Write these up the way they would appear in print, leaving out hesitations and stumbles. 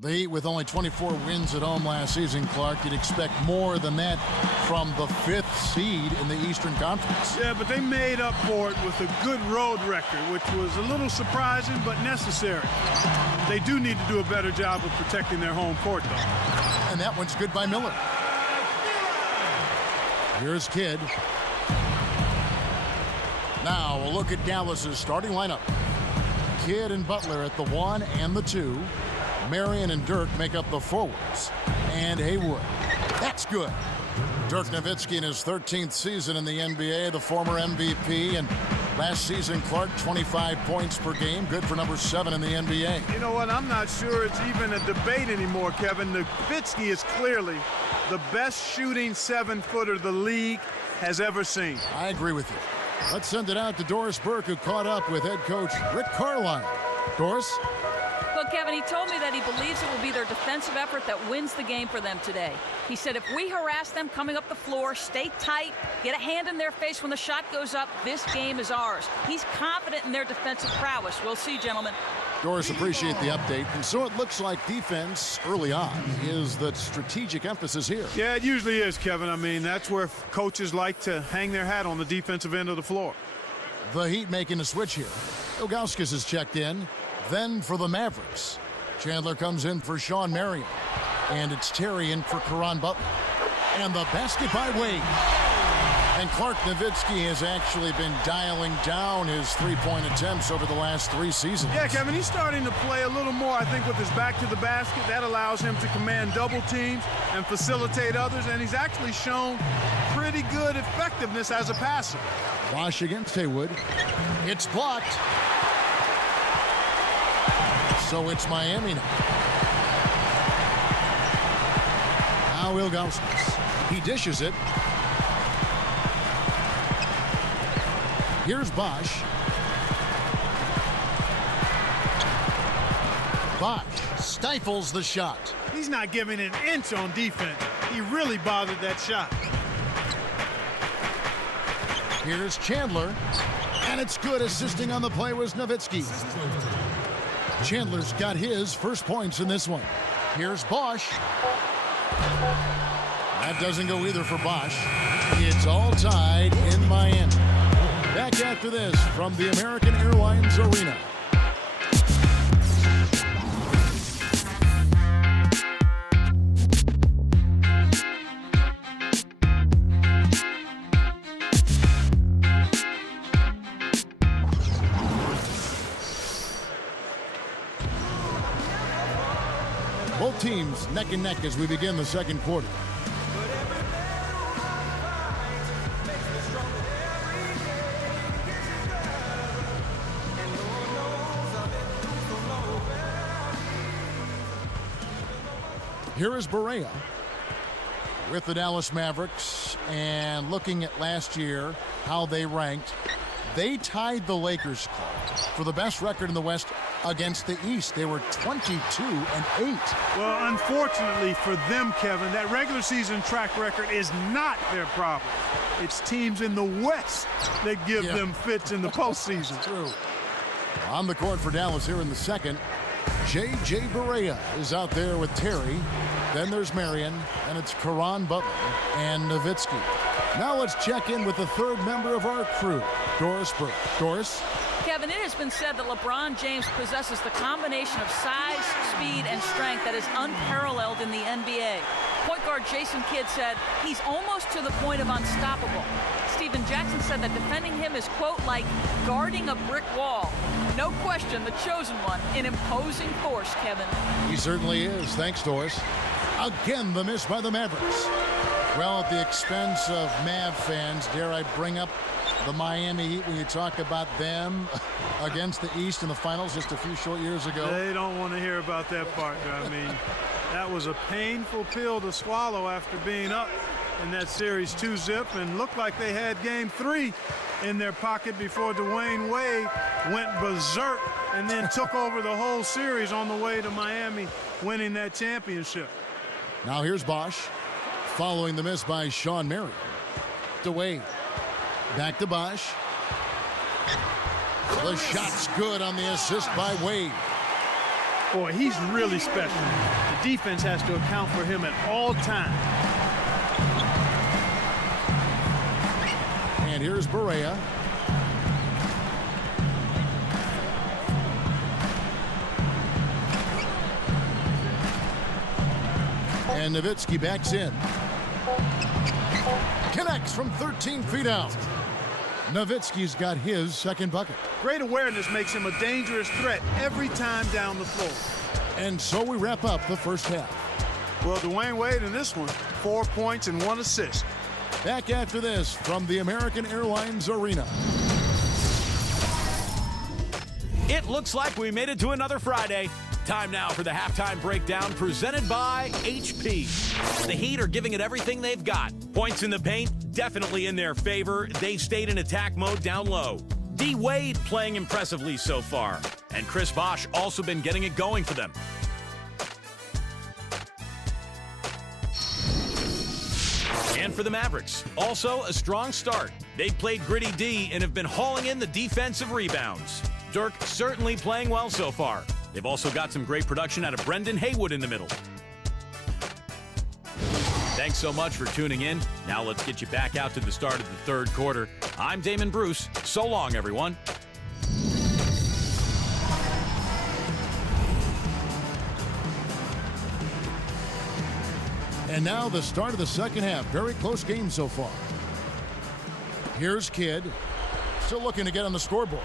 The Heat with only 24 wins at home last season, Clark. You'd expect more than that from the 5th seed in the Eastern Conference. Yeah, but they made up for it with a good road record, which was a little surprising but necessary. They do need to do a better job of protecting their home court, though. And that one's good by Miller. Here's Kidd. Now a look at Dallas's starting lineup. Kidd and Butler at the 1 and the 2. Marion and Dirk make up the forwards. And Haywood. That's good. Dirk Nowitzki in his 13th season in the NBA, the former MVP. And last season, Clark, 25 points per game. Good for number 7 in the NBA. You know what? I'm not sure it's even a debate anymore, Kevin. Nowitzki is clearly the best shooting 7-footer the league has ever seen. I agree with you. Let's send it out to Doris Burke, who caught up with head coach Rick Carlisle. Doris? Well, Kevin, he told me that he believes it will be their defensive effort that wins the game for them today. He said if we harass them coming up the floor, stay tight, get a hand in their face when the shot goes up, this game is ours. He's confident in their defensive prowess. We'll see, gentlemen. Doris, appreciate the update. And so it looks like defense early on is the strategic emphasis here. Yeah, it usually is, Kevin. I mean, that's where coaches like to hang their hat on the defensive end of the floor. The Heat making a switch here. Ilgauskas is checked in. Then for the Mavericks, Chandler comes in for Sean Marion. And it's Terry in for Caron Butler. And the basket by Wade. And Clark Nowitzki has actually been dialing down his three-point attempts over the last 3 seasons. Yeah, Kevin, he's starting to play a little more, I think, with his back to the basket. That allows him to command double teams and facilitate others. And he's actually shown pretty good effectiveness as a passer. Bosh against Haywood. It's blocked. So it's Miami now. Now Ilgauskas. He dishes it. Here's Bosh. Bosh stifles the shot. He's not giving an inch on defense. He really bothered that shot. Here's Chandler. And it's good. Assisting on the play was Nowitzki. Chandler's got his first points in this one. Here's Bosh. That doesn't go either for Bosh. It's all tied in Miami. Back after this from the American Airlines Arena. Both teams neck and neck as we begin the second quarter. Here is Barea with the Dallas Mavericks, and looking at last year, how they ranked. They tied the Lakers for the best record in the West against the East. They were 22-8. Well, unfortunately for them, Kevin, that regular season track record is not their problem. It's teams in the West that give them fits in the postseason. True. On the court for Dallas here in the second, J.J. Barea is out there with Terry. Then there's Marion, and it's Caron Butler and Nowitzki. Now let's check in with the third member of our crew, Doris Burke. Doris? Kevin, it has been said that LeBron James possesses the combination of size, speed, and strength that is unparalleled in the NBA. Point guard Jason Kidd said he's almost to the point of unstoppable. Steven Jackson said that defending him is, quote, like guarding a brick wall. No question, the chosen one, an imposing force, Kevin. He certainly is. Thanks, Doris. Again, the miss by the Mavericks. Well, at the expense of Mav fans, dare I bring up the Miami Heat when you talk about them against the East in the finals just a few short years ago? They don't want to hear about that part. I mean, that was a painful pill to swallow after being up in that series 2-zip and looked like they had game 3 in their pocket before Dwayne Wade went berserk and then took over the whole series on the way to Miami winning that championship. Now here's Bosh following the miss by Sean Marion. To Wade. Back to Bosh. The shot's good on the assist by Wade. Boy, he's really special. The defense has to account for him at all times. And here's Barea. And Nowitzki backs in. Connects from 13 feet out. Nowitzki's got his second bucket. Great awareness makes him a dangerous threat every time down the floor. And so we wrap up the first half. Well, Dwayne Wade in this one, 4 points and 1 assist. Back after this from the American Airlines Arena. It looks like we made it to another Friday. Time now for the halftime breakdown presented by HP. The Heat are giving it everything they've got. Points in the paint, definitely in their favor. They stayed in attack mode down low. D. Wade playing impressively so far. And Chris Bosh also been getting it going for them. And for the Mavericks, also a strong start. They've played gritty D and have been hauling in the defensive rebounds. Dirk certainly playing well so far. They've also got some great production out of Brendan Haywood in the middle. Thanks so much for tuning in. Now let's get you back out to the start of the third quarter. I'm Damon Bruce. So long, everyone. And now the start of the second half. Very close game so far. Here's Kidd. Still looking to get on the scoreboard.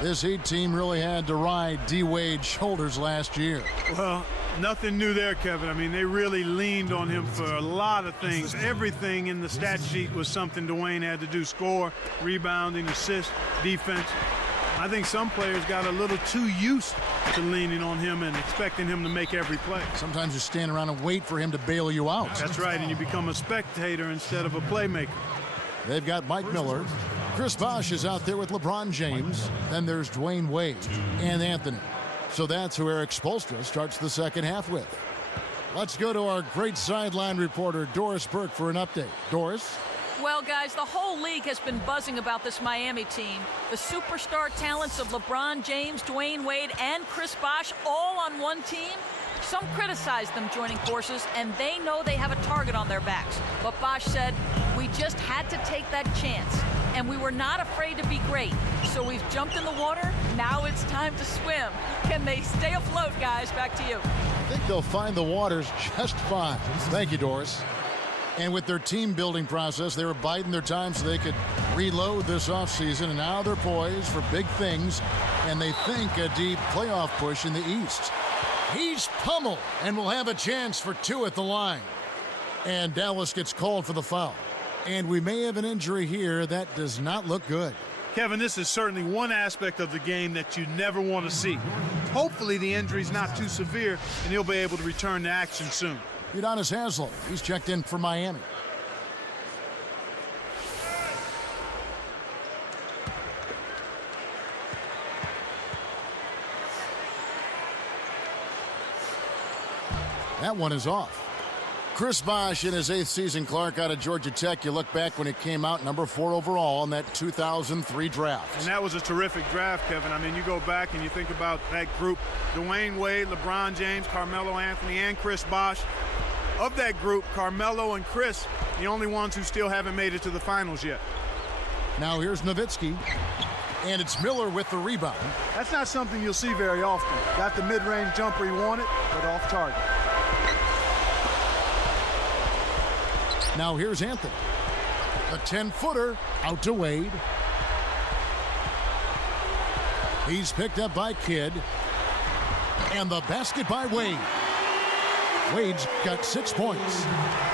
This Heat team really had to ride D. Wade's shoulders last year. Well, nothing new there, Kevin. I mean, they really leaned on him for a lot of things. Everything in the stat sheet was something Dwayne had to do. Score, rebounding, assist, defense. I think some players got a little too used to leaning on him and expecting him to make every play. Sometimes you stand around and wait for him to bail you out. That's right, and you become a spectator instead of a playmaker. They've got Mike Miller. Chris Bosh is out there with LeBron James. Then there's Dwayne Wade and Anthony. So that's who Eric Spoelstra starts the second half with. Let's go to our great sideline reporter, Doris Burke, for an update. Doris? Well, guys, the whole league has been buzzing about this Miami team. The superstar talents of LeBron James, Dwayne Wade, and Chris Bosh all on one team. Some criticize them joining forces, and they know they have a target on their backs. But Bosh said, we just had to take that chance, and we were not afraid to be great. So we've jumped in the water. Now it's time to swim. Can they stay afloat, guys? Back to you. I think they'll find the waters just fine. Thank you, Doris. And with their team-building process, they were biding their time so they could reload this offseason, and now they're poised for big things, and they think a deep playoff push in the East. He's pummeled and will have a chance for two at the line. And Dallas gets called for the foul. And we may have an injury here that does not look good. Kevin, this is certainly one aspect of the game that you never want to see. Hopefully the injury's not too severe, and he'll be able to return to action soon. Udonis Haslem, he's checked in for Miami. That one is off. Chris Bosh in his 8th season, Clark, out of Georgia Tech. You look back when it came out, number 4 overall in that 2003 draft. And that was a terrific draft, Kevin. I mean, you go back and you think about that group. Dwayne Wade, LeBron James, Carmelo Anthony, and Chris Bosh. Of that group, Carmelo and Chris, the only ones who still haven't made it to the finals yet. Now here's Nowitzki. And it's Miller with the rebound. That's not something you'll see very often. Got the mid-range jumper he wanted, but off target. Now here's Anthony. A 10-footer out to Wade. He's picked up by Kidd. And the basket by Wade. Wade's got 6 points.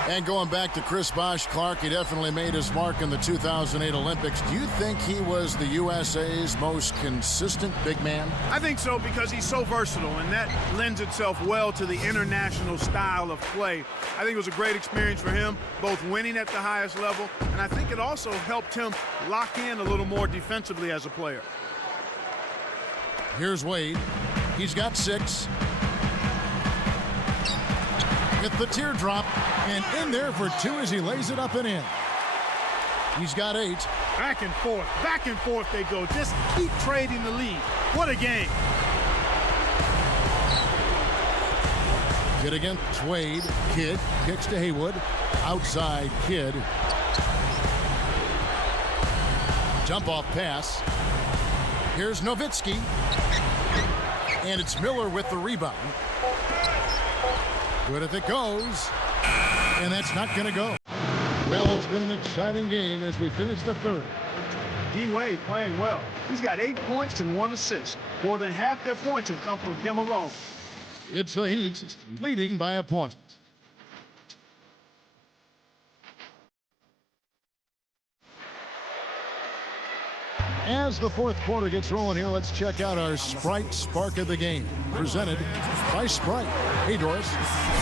And going back to Chris Bosh, Clark, he definitely made his mark in the 2008 Olympics. Do you think he was the USA's most consistent big man? I think so, because he's so versatile, and that lends itself well to the international style of play. I think it was a great experience for him, both winning at the highest level, and I think it also helped him lock in a little more defensively as a player. Here's Wade. He's got 6. With the teardrop, and in there for 2 as he lays it up and in. He's got 8. Back and forth they go. Just keep trading the lead. What a game. Kidd against Wade. Kidd kicks to Haywood. Outside Kidd. Jump off pass. Here's Nowitzki. And it's Miller with the rebound. Good if it goes. And that's not going to go. Well, it's been an exciting game as we finish the third. D-Wade playing well. He's got 8 points and 1 assist. More than half their points have come from him alone. It's the Heat leading by a point. As the fourth quarter gets rolling here, let's check out our Sprite Spark of the Game, presented by Sprite. Hey, Doris.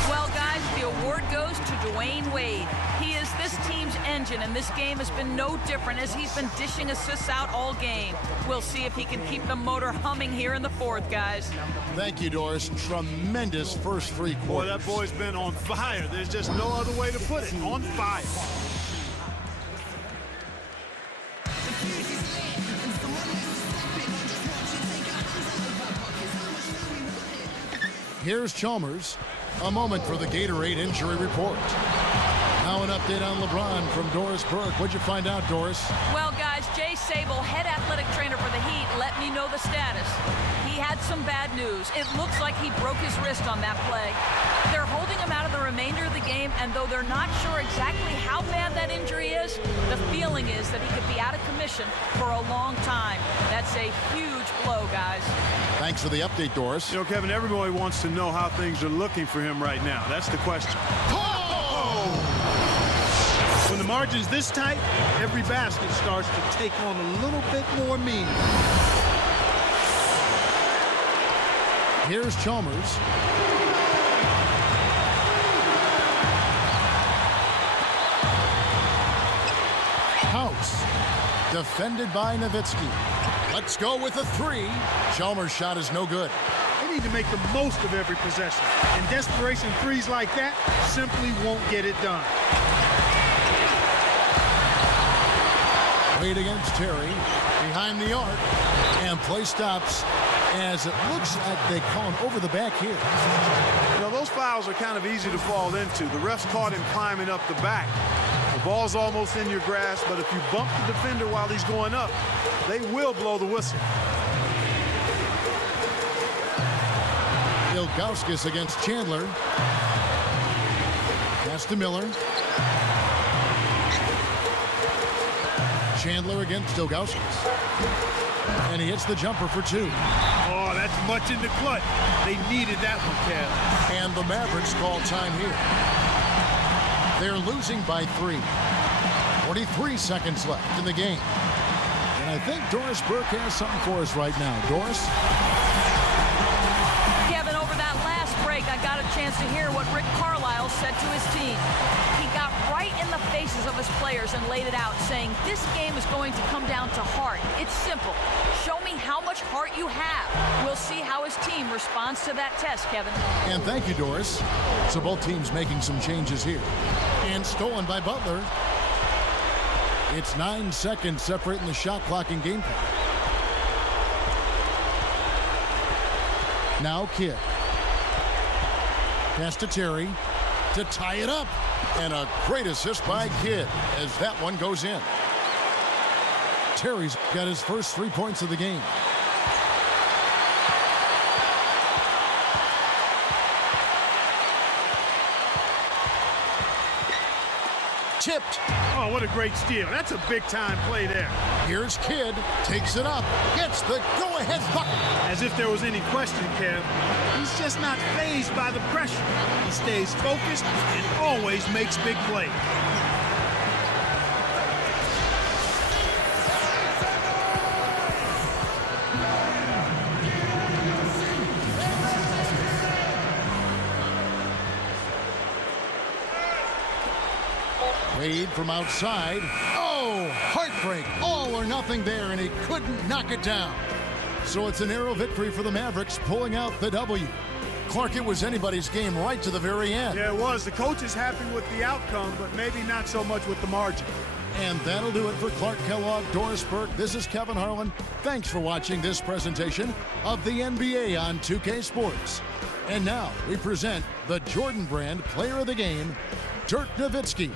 Well, guys, the award goes to Dwayne Wade. He is this team's engine, and this game has been no different as he's been dishing assists out all game. We'll see if he can keep the motor humming here in the fourth, guys. Thank you, Doris. Tremendous first 3 quarters. Boy, that boy's been on fire. There's just no other way to put it. On fire. Here's Chalmers. A moment for the Gatorade injury report. Now an update on LeBron from Doris Burke. What'd you find out, Doris? Well, guys, Jay Sable, head athletic trainer for the Heat, let me know the status. He had some bad news. It looks like he broke his wrist on that play. They're holding him out of the remainder of the game, and though they're not sure exactly how bad that injury is, the feeling is that he could be out of commission for a long time. That's a huge blow, guys. Thanks for the update, Doris. You know, Kevin, everybody wants to know how things are looking for him right now. That's the question. When the margin's this tight, every basket starts to take on a little bit more meaning. Here's Chalmers. House. Defended by Nowitzki. Let's go with a 3. Chalmers' shot is no good. They need to make the most of every possession. And desperation threes like that simply won't get it done. Wade against Terry. Behind the arc. And play stops as it looks like they call him over the back here. You know, those fouls are kind of easy to fall into. The refs caught him climbing up the back. The ball's almost in your grasp, but if you bump the defender while he's going up, they will blow the whistle. Ilgauskas against Chandler. Pass to Miller. Chandler against Ilgauskas. And he hits the jumper for 2. Oh, that's much in the clutch. They needed that one, Kev. And the Mavericks call time here. They're losing by 3. 43 seconds left in the game. And I think Doris Burke has something for us right now. Doris? Kevin, over that last break, I got a chance to hear what Rick Carlisle said to his team. He got right in the faces of his players and laid it out, saying this game is going to come down to heart. It's simple. Show me how much heart you have. We'll see how his team responds to that test, Kevin. And thank you, Doris. So both teams making some changes here. And stolen by Butler. It's 9 seconds separating the shot clock and game clock. Now Kidd. Pass to Terry to tie it up. And a great assist by Kidd as that one goes in. Terry's got his first 3 points of the game. Tipped. Oh, what a great steal. That's a big-time play there. Here's Kidd. Takes it up. Gets the go-ahead bucket. As if there was any question, Kev. He's just not fazed by the pressure. He stays focused and always makes big plays. Wade from outside. Oh, heartbreak. All or nothing there, and he couldn't knock it down. So it's a narrow victory for the Mavericks, pulling out the W. Clark, it was anybody's game right to the very end. Yeah, it was. The coach is happy with the outcome, but maybe not so much with the margin. And that'll do it for Clark Kellogg, Doris Burke. This is Kevin Harlan. Thanks for watching this presentation of the NBA on 2K Sports. And now we present the Jordan Brand Player of the Game, Dirk Nowitzki.